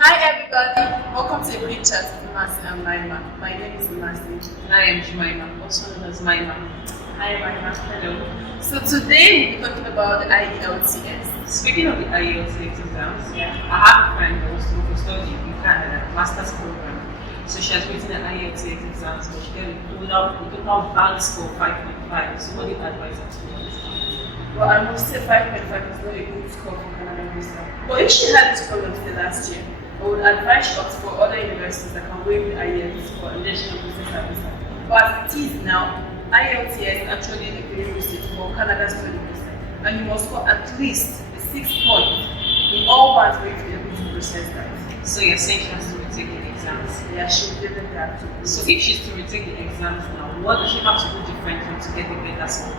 Hi everybody, welcome to a quick chat with MMASI and MIMAH. My name is MMASI. And I am MIMAH, also known as MIMAH. Hi MIMAH, hello. So today we'll be talking about the IELTS. Speaking of the IELTS exams, I have a friend that was to study in Canada, master's program. So she has written an IELTS exams, but she got a total band score 5.5. So what do you advise her to do? Well, I must say 5.5 is not a good score for Canada visa. But if she had this problem the last year, I would advise she opt for other universities that can waive the IELTS for additional business visa. But as it is now, IELTS is actually the prerequisite for Canada study visa, and you must score at least a 6 points in all parts for you to be able to process that. So you're saying she has to retake the exams? Yeah, she will definitely have to. So if she's to retake the exams now, what does she have to do differently to get a better score?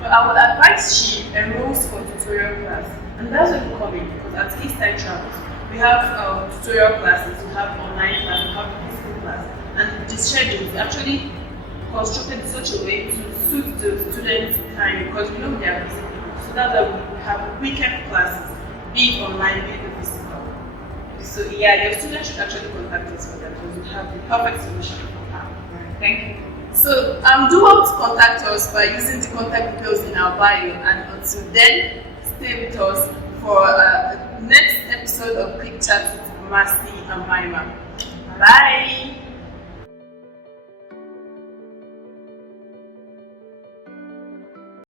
But I would advise she enrolls for tutorial class, and that's what we come in because at Keystyle Travels we have tutorial classes, we have online class, we have physical class, and the schedule is actually constructed in such a way to suit the students' time because we know they are busy people. So that's why we have weekend classes, be it online, be it physical. So yeah, your students should actually contact us for that because we have the perfect solution for her. Thank you. So do want to contact us by using the contact details in our bio, and until then, stay with us for next episode of Quick Chat with MMASI and MIMAH. Bye!